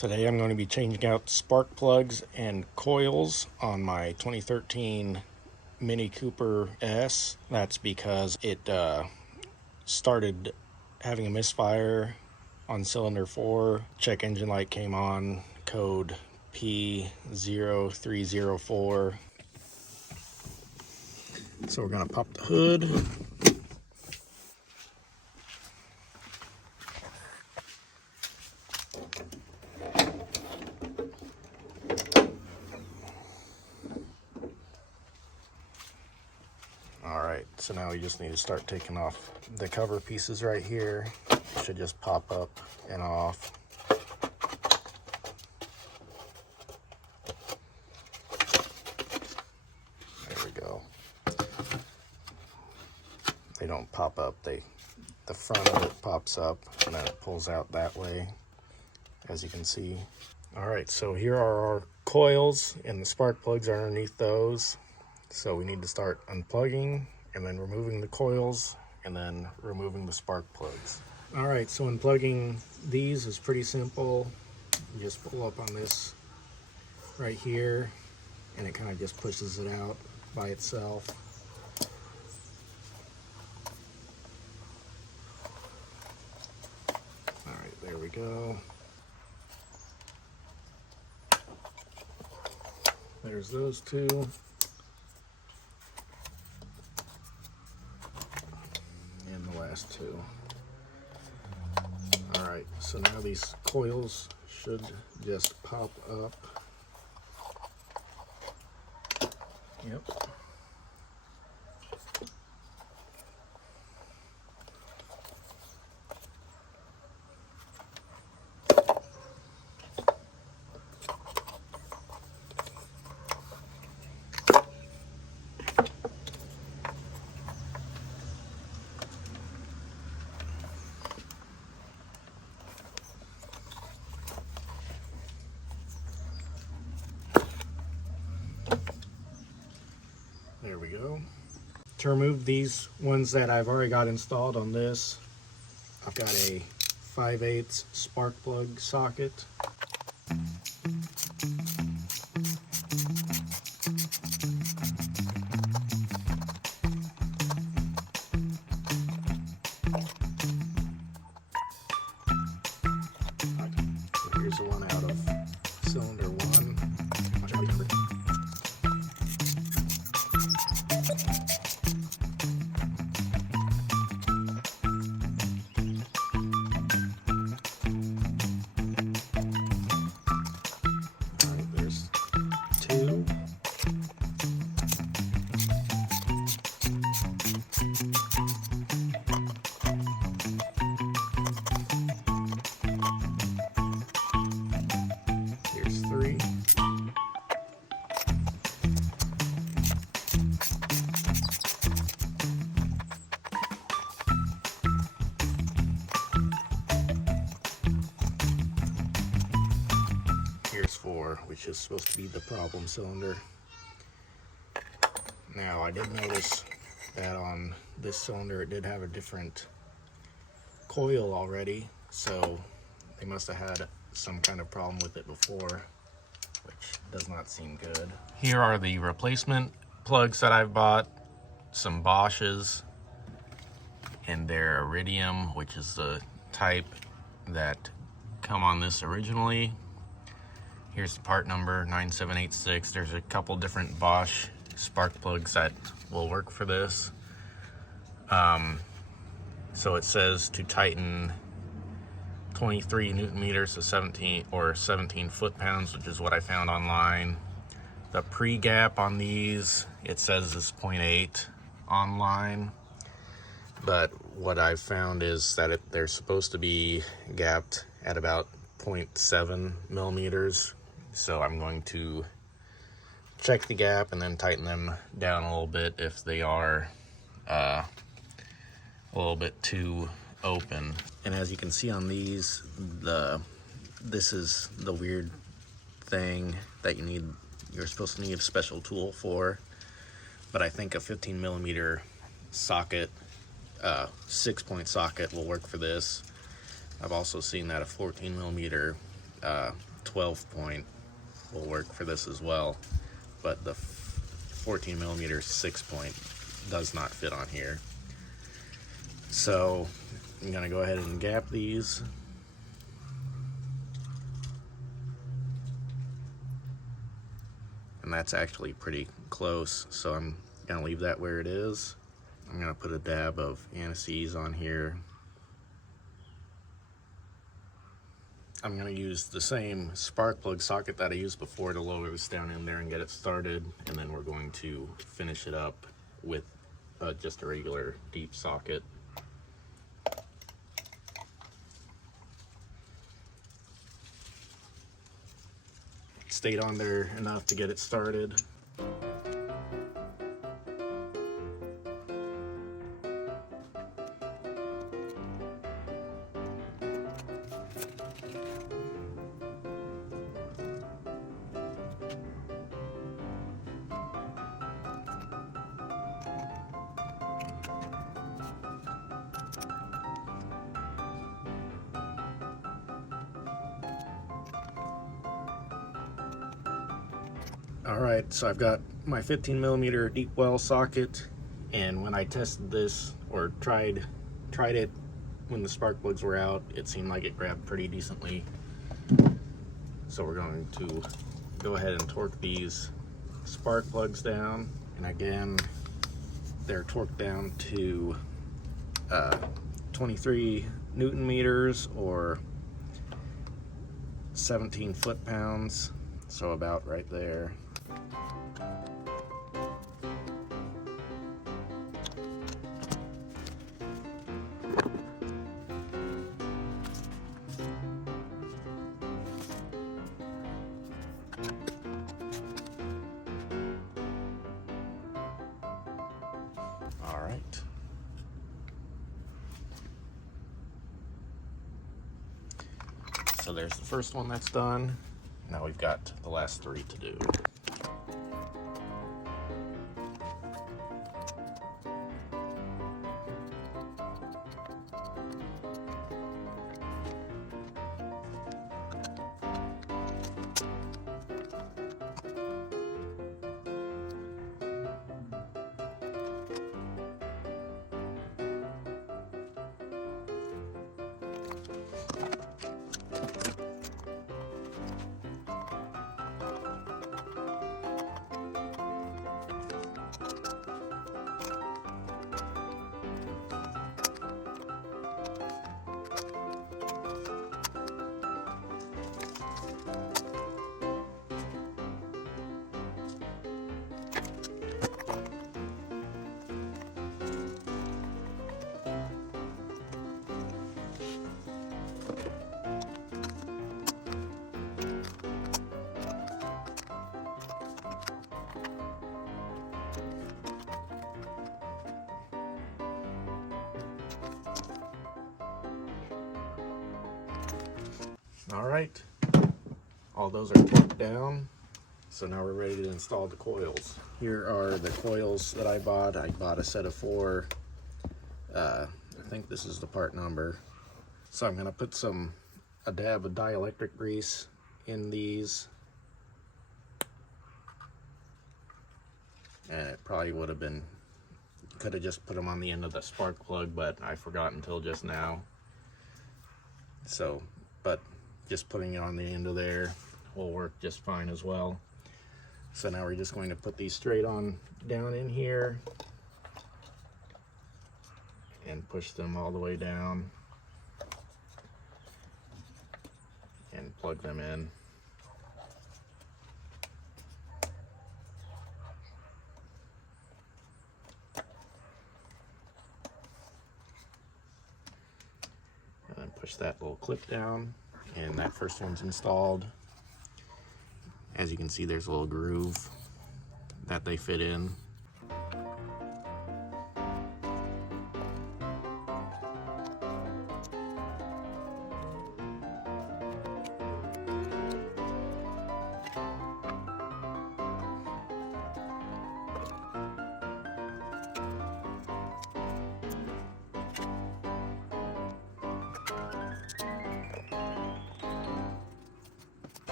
Today I'm going to be changing out spark plugs and coils on my 2013 Mini Cooper S. That's because it started having a misfire on cylinder 4. Check engine light came on, code p030. So we're going to pop the hood. Alright, so now we just need to start taking off the cover pieces right here. It should just pop up and off. There we go. They don't pop up, the front of it pops up and then it pulls out that way, as you can see. Alright, so here are our coils and the spark plugs are underneath those. So we need to start unplugging and then removing the coils and then removing the spark plugs. Alright, so unplugging these is pretty simple. You just pull up on this right here and it kind of just pushes it out by itself. Alright, there we go. There's those two. And the last two. Alright, so now these coils should just pop up. Yep. There we go. To remove these ones that I've already got installed on this, I've got a 5/8 spark plug socket. Here's the one out of cylinder 1. Here's 3. Here's 4, which is supposed to be the problem cylinder. Now, I did notice that on this cylinder it did have a different coil already, so they must have had some kind of problem with it before, which does not seem good. Here are the replacement plugs that I've bought. Some Bosches, and they're Iridium, which is the type that come on this originally. Here's the part number 9786. There's a couple different Bosch spark plugs that will work for this. So it says to tighten 23 Newton meters to 17 foot-pounds, which is what I found online. The pre-gap on these, it says is 0.8 online, but what I've found is that they're supposed to be gapped at about 0.7 millimeters. So I'm going to check the gap and then tighten them down a little bit if they are a little bit too open. And as you can see on these, this is the weird thing that you're supposed to need a special tool for, but I think a 15 millimeter socket, 6-point socket will work for this. I've also seen that a 14 millimeter 12 point will work for this as well, but the 14 millimeter 6 point does not fit on here. So I'm gonna go ahead and gap these. And that's actually pretty close, so I'm gonna leave that where it is. I'm gonna put a dab of anise on here. I'm gonna use the same spark plug socket that I used before to lower this down in there and get it started, and then we're going to finish it up with just a regular deep socket. Stayed on there enough to get it started. Alright, so I've got my 15 millimeter deep well socket, and when I tested this, or tried it when the spark plugs were out, it seemed like it grabbed pretty decently. So we're going to go ahead and torque these spark plugs down, and again, they're torqued down to 23 Newton meters or 17 foot-pounds, so about right there. All right. So there's the first one that's done. Now we've got the last three to do. All right, all those are torqued down. So now we're ready to install the coils. Here are the coils that I bought. I bought a set of 4. I think this is the part number. So I'm gonna put a dab of dielectric grease in these. And it probably would have been, could have just put them on the end of the spark plug, but I forgot until just now. So, but just putting it on the end of there will work just fine as well. So now we're just going to put these straight on down in here and push them all the way down and plug them in. And then push that little clip down, and that first one's installed. As you can see, there's a little groove that they fit in.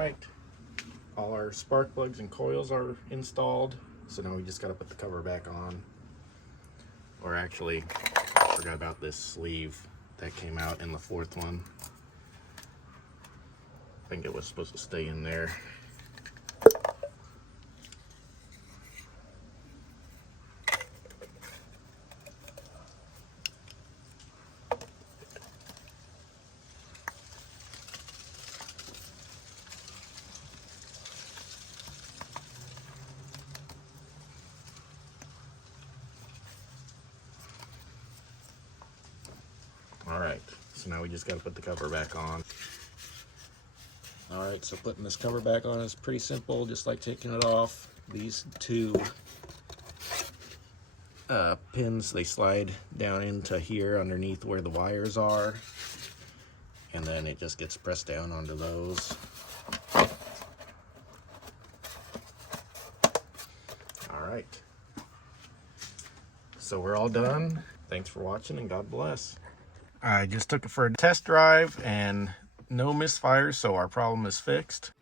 right, all our spark plugs and coils are installed, so now we just got to put the cover back on. Or actually, I forgot about this sleeve that came out in the fourth one. I think it was supposed to stay in there. Alright, so now we just got to put the cover back on. Alright, so putting this cover back on is pretty simple, just like taking it off. These two pins, they slide down into here underneath where the wires are, and then it just gets pressed down onto those. Alright, so we're all done. Thanks for watching and God bless. I just took it for a test drive and no misfires, so our problem is fixed.